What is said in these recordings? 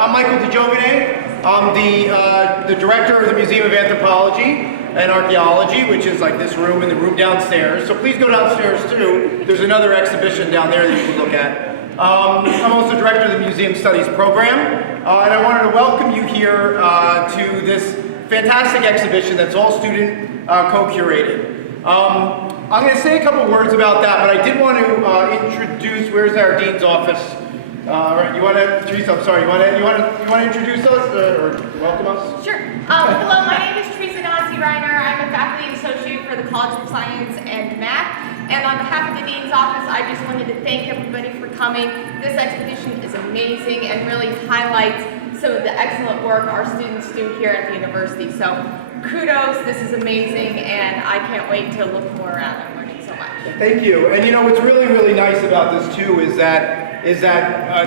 I'm Michael Giovine. I'm the director of the Museum of Anthropology and Archaeology, which is like this room and the room downstairs. So please go downstairs too. There's another exhibition down there that you can look at. I'm also director of the Museum Studies program, and I wanted to welcome you here to this fantastic exhibition that's all student co-curated. I'm going to say a couple words about that, but I did want to introduce. Where's our dean's office? You want to, Teresa? I'm sorry. You want to introduce us or welcome us? Sure. Hello, my name is Teresa Reiner. I'm a faculty associate for the College of Science and Math. And on behalf of the dean's office, I just wanted to thank everybody for coming. This exhibition is amazing and really highlights some of the excellent work our students do here at the university. So kudos, this is amazing, and I can't wait to look more around. I'm learning so much. Thank you. And you know what's really, really nice about this too is that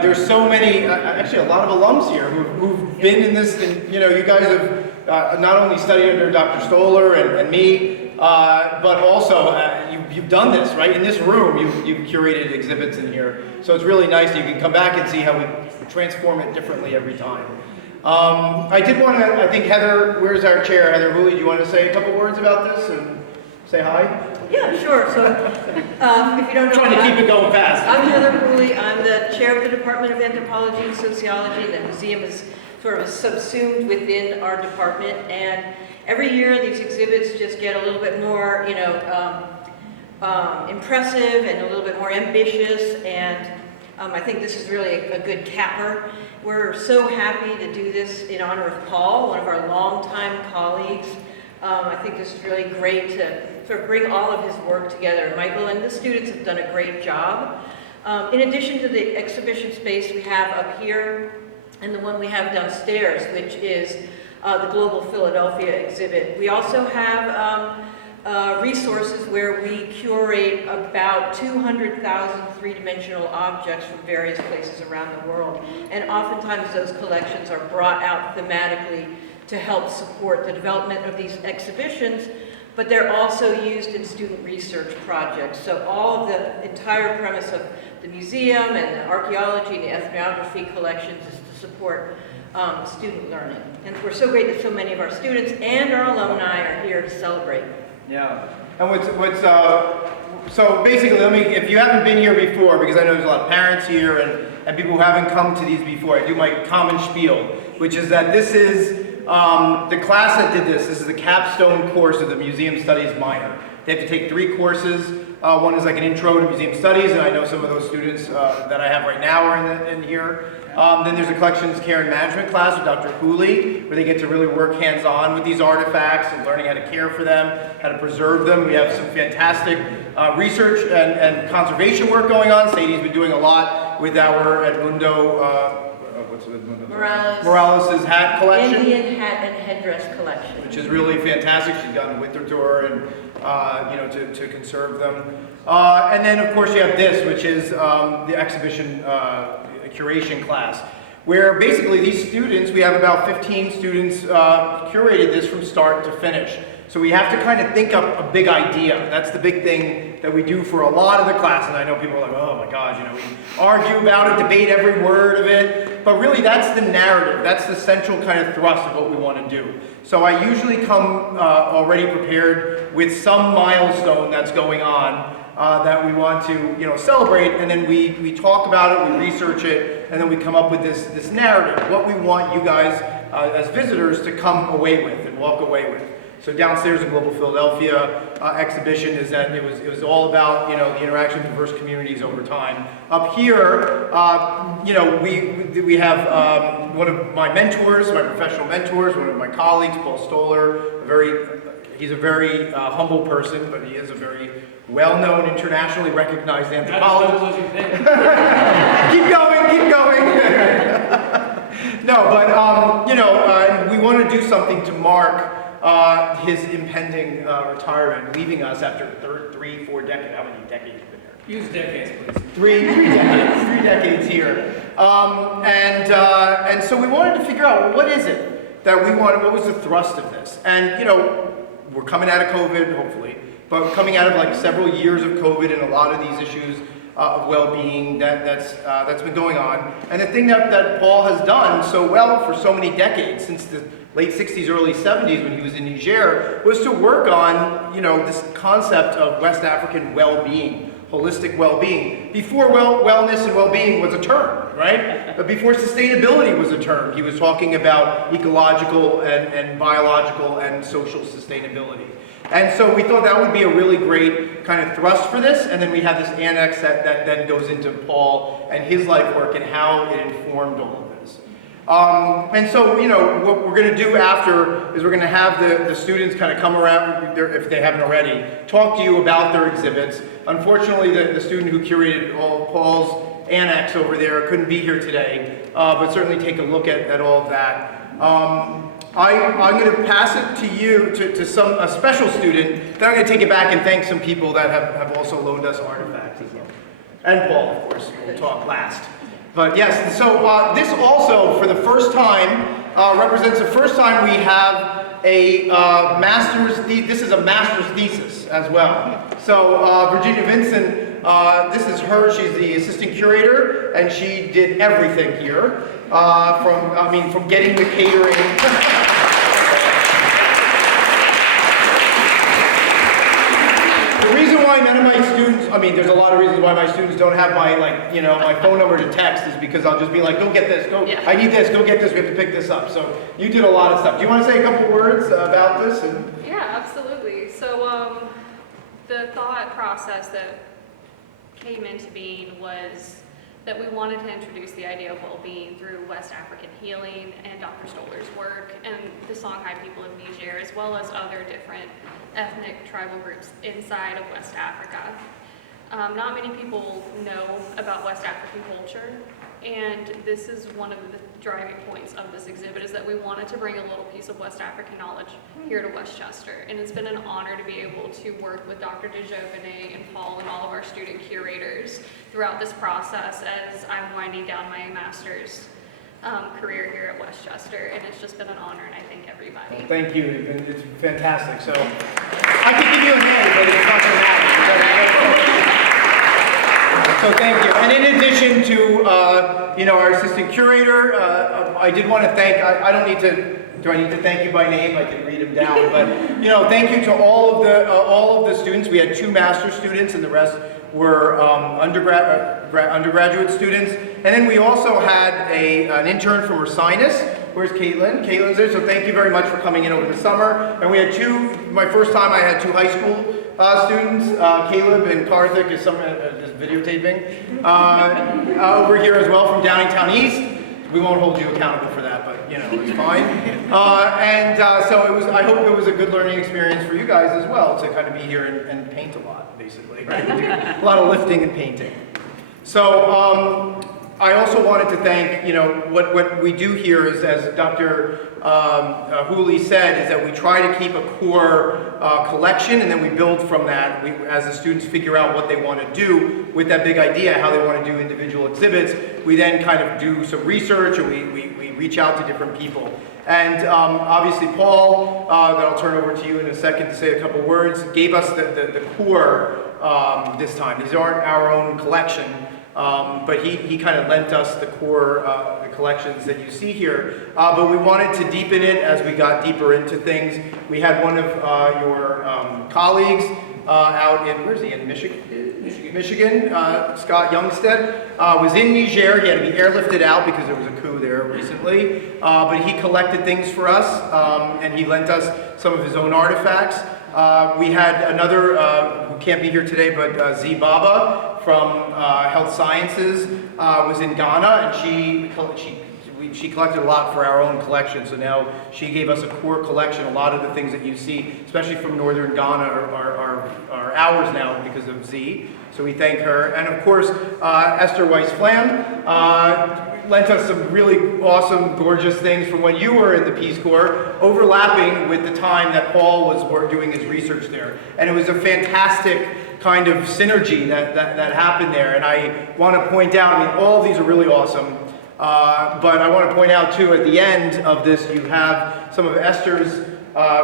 there's so many, actually a lot of alums here who've been in this, and you know, you guys have not only studied under Dr. Stoller and me, but also you've done this, right? In this room, you've curated exhibits in here. So it's really nice that you can come back and see how we transform it differently every time. I did want to, I think Heather, where's our chair? Heather Wholey, do you want to say a couple words about this and say hi? Yeah, sure. So, if you don't know, Trying to keep it going fast. I'm Heather Wholey. I'm the chair of the Department of Anthropology and Sociology. The museum is sort of subsumed within our department, and every year these exhibits just get a little bit more, you know, impressive and a little bit more ambitious. And I think this is really a good capper. We're so happy to do this in honor of Paul, one of our longtime colleagues. I think this is really great to sort of bring all of his work together. Michael and the students have done a great job. In addition to the exhibition space we have up here and the one we have downstairs, which is the Global Philadelphia exhibit, we also have resources where we curate about 200,000 three-dimensional objects from various places around the world. And oftentimes those collections are brought out thematically to help support the development of these exhibitions, but they're also used in student research projects. So all of the entire premise of the museum and the archaeology and the ethnography collections is to support student learning. And we're so great that so many of our students and our alumni are here to celebrate. Yeah, and so basically, if you haven't been here before, because I know there's a lot of parents here and people who haven't come to these before, I do my common spiel, which is that this is, the class that did this is the capstone course of the Museum Studies minor. They have to take 3 courses. One is like an intro to museum studies, and I know some of those students that I have right now are in here. Then there's a collections care and management class with Dr. Wholey, where they get to really work hands-on with these artifacts and learning how to care for them, how to preserve them. We have some fantastic research and conservation work going on. Sadie's been doing a lot with our Edmundo, Morales' hat collection. Indian hat and headdress collection. Which is really fantastic. She's gone on a winter tour and, you know, to conserve them. And then, of course, you have this, which is the exhibition curation class, where basically these students, we have about 15 students curated this from start to finish. So we have to kind of think up a big idea. That's the big thing that we do for a lot of the class. And I know people are like, oh my gosh, you know, we argue about it, debate every word of it. But really that's the narrative. That's the central kind of thrust of what we want to do. So I usually come already prepared with some milestone that's going on that we want to, you know, celebrate, and then we talk about it, we research it, and then we come up with this narrative, what we want you guys as visitors to come away with and walk away with. So downstairs in Global Philadelphia exhibition is that it was all about, you know, the interaction with diverse communities over time. Up here, you know, we have one of my mentors, my professional mentors, one of my colleagues, Paul Stoller. He's a very humble person, but he is a very well-known, internationally recognized anthropologist. Keep going. No, but you know, we want to do something to mark his impending retirement, leaving us after 3-4 decades. How many decades have been here? Use decades, please. Three decades here. And so we wanted to figure out, well, what is it that we wanted, what was the thrust of this? And you know, we're coming out of COVID, hopefully, but coming out of like several years of COVID and a lot of these issues of well-being that's been going on. And the thing that Paul has done so well for so many decades, since the late 60s, early 70s when he was in Niger, was to work on, this concept of West African well-being, holistic well-being. Before wellness and well-being was a term, right? But before sustainability was a term, he was talking about ecological and biological and social sustainability. And so we thought that would be a really great kind of thrust for this, and then we have this annex that then goes into Paul and his life work and how it informed all of this. And so, what we're going to do after is we're going to have the students kind of come around, if they haven't already, talk to you about their exhibits. Unfortunately, the student who curated all of Paul's annex over there couldn't be here today, but certainly take a look at all of that. I'm going to pass it to you, to a special student, then I'm going to take it back and thank some people that have also loaned us artifacts as well. And Paul, of course, will talk last. But yes, so this also, for the first time, represents the first time we have a this is a master's thesis as well. So Virginia Vintson, this is her, she's the assistant curator, and she did everything here, from getting the catering. The reason why none of my students, there's a lot of reasons why my students don't have my, my phone number to text is because I'll just be like, go get this, I need this, go get this, we have to pick this up. So you did a lot of stuff. Do you want to say a couple words about this? Yeah, absolutely. So the thought process that came into being was that we wanted to introduce the idea of well-being through West African healing and Dr. Stoller's work and the Songhay people of Niger, as well as other different ethnic tribal groups inside of West Africa. Not many people know about West African culture, and this is one of the driving points of this exhibit, is that we wanted to bring a little piece of West African knowledge here to Westchester. And it's been an honor to be able to work with Dr. Giovine and Paul and all of our student curators throughout this process as I'm winding down my master's career here at Westchester, and it's just been an honor, and I thank everybody. Well, thank you, it's fantastic. So I could give you an A, but it's not going to matter. So thank you. And in addition to, our assistant curator, I did want to thank, I don't need to, do I need to thank you by name? I can read them down, but, thank you to all of the students. We had 2 master's students and the rest were undergraduate students. And then we also had an intern from Ursinus. Where's Caitlin? Caitlin's there, so thank you very much for coming in over the summer. And we had my first time I had 2 high school students, Caleb and Karthik is videotaping, over here as well from Downingtown East. We won't hold you accountable for that, but it's fine. So I hope it was a good learning experience for you guys as well to kind of be here and paint a lot, basically, right? A lot of lifting and painting. So I also wanted to thank, what we do here is, as Dr. Wholey said, is that we try to keep a core collection, and then we build from that. As the students figure out what they want to do with that big idea, how they want to do individual exhibits, we then kind of do some research, and we reach out to different people. And obviously Paul, that I'll turn over to you in a second to say a couple words, gave us the core this time. These aren't our own collection. But he kind of lent us the core the collections that you see here. But we wanted to deepen it as we got deeper into things. We had one of your colleagues out in, where is he, in Michigan, Scott Youngstead, was in Niger. He had to be airlifted out because there was a coup there recently. But he collected things for us, and he lent us some of his own artifacts. We had another, who can't be here today, but Z Baba from Health Sciences was in Ghana, and she collected a lot for our own collection. So now she gave us a core collection. A lot of the things that you see, especially from northern Ghana, are ours now because of Z. So we thank her. And of course, Esther Weiss-Flam lent us some really awesome, gorgeous things from when you were in the Peace Corps, overlapping with the time that Paul was doing his research there. And it was a fantastic kind of synergy that happened there. And I want to point out, all of these are really awesome, but I want to point out too, at the end of this, you have some of Esther's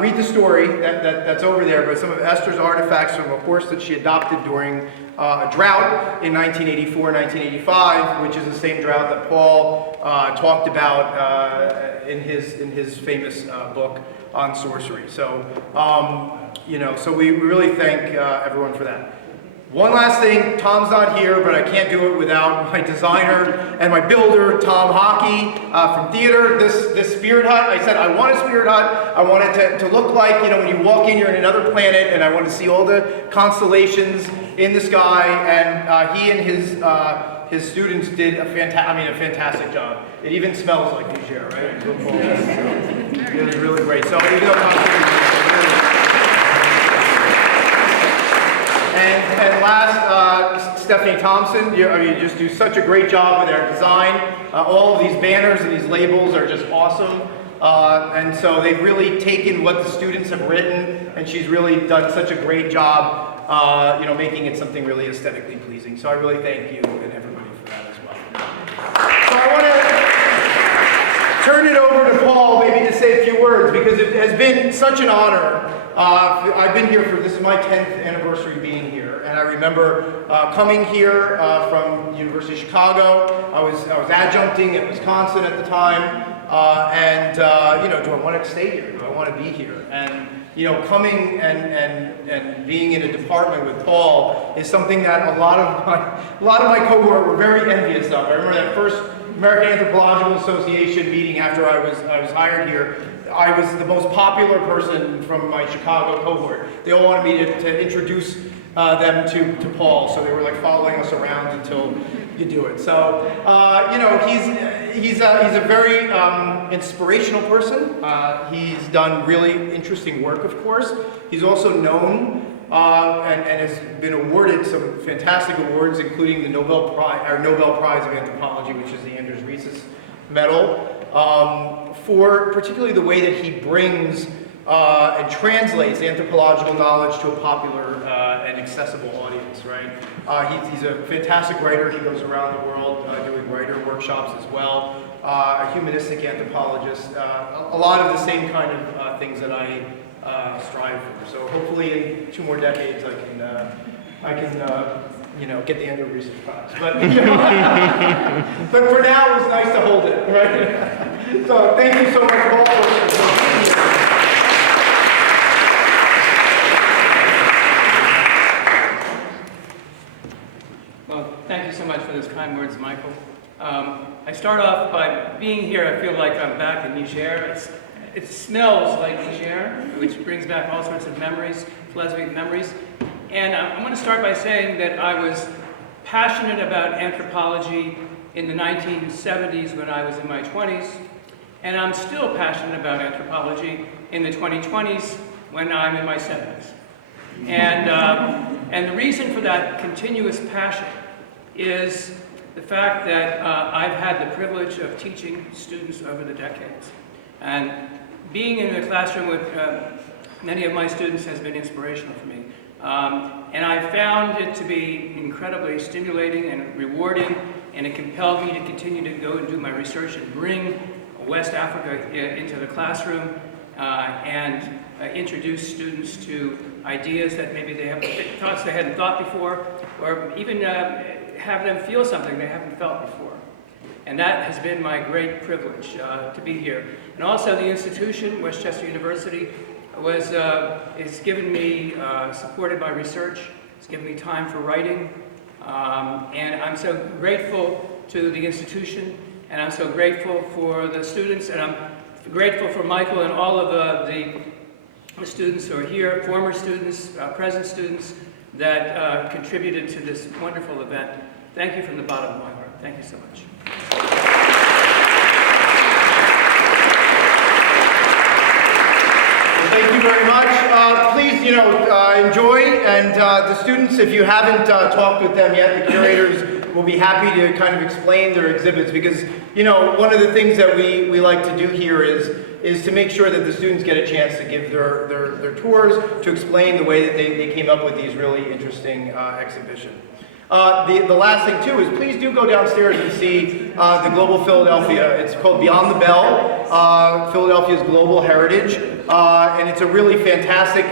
read the story that's over there, but some of Esther's artifacts from a horse that she adopted during a drought in 1984, 1985, which is the same drought that Paul talked about in his famous book on sorcery. So, so we really thank everyone for that. One last thing, Tom's not here, but I can't do it without my designer and my builder, Tom Hockey, from theater. This spirit hut, I said I want a spirit hut. I want it to look like, when you walk in, you're in another planet, and I want to see all the constellations in the sky. And he and his students did a fantastic job. It even smells like Niger, right? It was really great. So even though Tom's And last, Stephanie Thompson, you just do such a great job with our design. All of these banners and these labels are just awesome. And so they've really taken what the students have written, and she's really done such a great job, making it something really aesthetically pleasing. So I really thank you and everybody for that as well. So I want to turn it over to Paul maybe to say a few words, because it has been such an honor. I've been here this is my 10th anniversary being here, and I remember coming here from the University of Chicago. I was adjuncting at Wisconsin at the time, do I want to stay here? Do I want to be here? And coming and being in a department with Paul is something that a lot of my cohort were very envious of. I remember that first American Anthropological Association meeting after I was hired here. I was the most popular person from my Chicago cohort. They all wanted me to introduce them to Paul, so they were like following us around until you do it. So, he's a very inspirational person. He's done really interesting work, of course. He's also known and has been awarded some fantastic awards, including the Nobel Prize of Anthropology, which is the Anders Rhesus Medal, for particularly the way that he brings and translates anthropological knowledge to a popular and accessible audience, right? He's a fantastic writer. He goes around the world doing writer workshops as well. A humanistic anthropologist. A lot of the same kind of things that I strive for. So hopefully in 2 more decades I can get the Andrew Research Prize. But, but for now, it was nice to hold it, right? So thank you so much, Paul, for Well, thank you so much for those kind words, Michael. I start off by being here. I feel like I'm back in Niger. It smells like Niger, which brings back all sorts of memories, pleasant memories. And I want to start by saying that I was passionate about anthropology in the 1970s when I was in my 20s, and I'm still passionate about anthropology in the 2020s when I'm in my 70s. And the reason for that continuous passion is the fact that I've had the privilege of teaching students over the decades. And being in the classroom with many of my students has been inspirational for me. And I found it to be incredibly stimulating and rewarding, and it compelled me to continue to go and do my research and bring West Africa into the classroom and introduce students to ideas that maybe they have thoughts they hadn't thought before, or even have them feel something they haven't felt before. And that has been my great privilege to be here. And also the institution, Westchester University, is given me, supported by research. It's given me time for writing. And I'm so grateful to the institution, and I'm so grateful for the students, and I'm grateful for Michael and all of the students who are here, former students, present students, that contributed to this wonderful event. Thank you from the bottom of my heart. Thank you so much. Thank you very much. Please, enjoy, and the students, if you haven't talked with them yet, the curators will be happy to kind of explain their exhibits, because, one of the things that we like to do here is to make sure that the students get a chance to give their tours, to explain the way that they came up with these really interesting exhibitions. The last thing, too, is please do go downstairs and see the Global Philadelphia. It's called Beyond the Bell, Philadelphia's Global Heritage. and it's a really fantastic,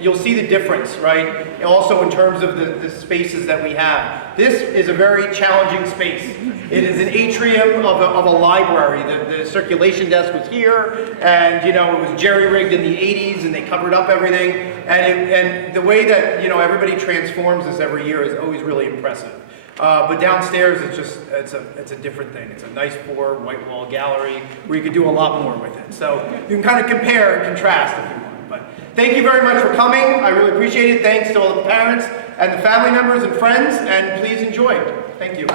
you'll see the difference, right? Also in terms of the spaces that we have. This is a very challenging space. It is an atrium of a library. The circulation desk was here, and you know, it was jerry-rigged in the 80s, and they covered up everything. And the way that, you know, everybody transforms this every year is always really impressive. But downstairs, it's a different thing. It's a nice white wall gallery where you could do a lot more with it. So you can kind of compare and contrast if you want. But thank you very much for coming. I really appreciate it. Thanks to all the parents and the family members and friends, and please enjoy. Thank you.